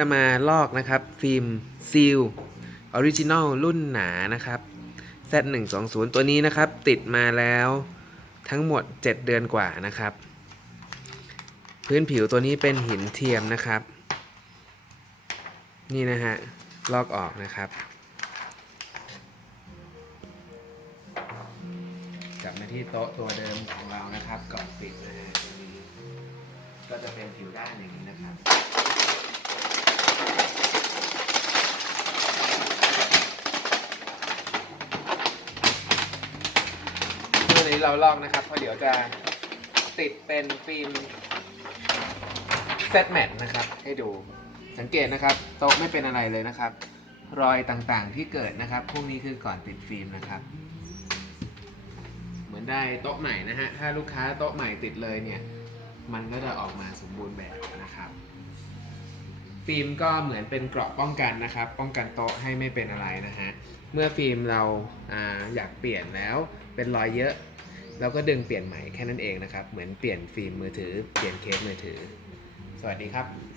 จะมาลอกนะครับ ฟิล์มซีลออริจินอลรุ่นหนานะครับ Z120 ตัวนี้นะครับ ติดมาแล้วทั้งหมด 7 เดือนกว่านะครับ พื้นผิวตัวนี้เป็นหินเทียมนะครับ นี่นะฮะ ลอกออกนะครับ กลับมาที่โต๊ะตัวเดิมของเรานะครับก่อนปิดนะฮะตัวนี้ก็จะเป็นผิวด้านอย่างนี้นะครับ ตัวนี้เราลอกนะครับเพราะเดี๋ยวจะติดเป็นฟิล์มเซตแมทนะครับ ให้ดูสังเกตนะครับโต๊ะไม่เป็นอะไรเลยนะครับ รอยต่างๆที่เกิดนะครับ พวกนี้คือก่อนติดฟิล์มนะครับ เหมือนได้โต๊ะใหม่นะฮะถ้าลูกค้าโต๊ะใหม่ติดเลยเนี่ย มันก็จะออกมาสมบูรณ์แบบนะครับ ฟิล์มก็เหมือนเป็นเกราะป้องกันนะครับ ป้องกันโต๊ะให้ไม่เป็นอะไรนะฮะ เมื่อฟิล์มเราอาอยากเปลี่ยนแล้วเป็นรอยเยอะ เราก็ดึงเปลี่ยนใหม่แค่นั้นเองนะครับ เหมือนเปลี่ยนฟิล์มมือถือ เปลี่ยนเคสมือถือ สวัสดีครับ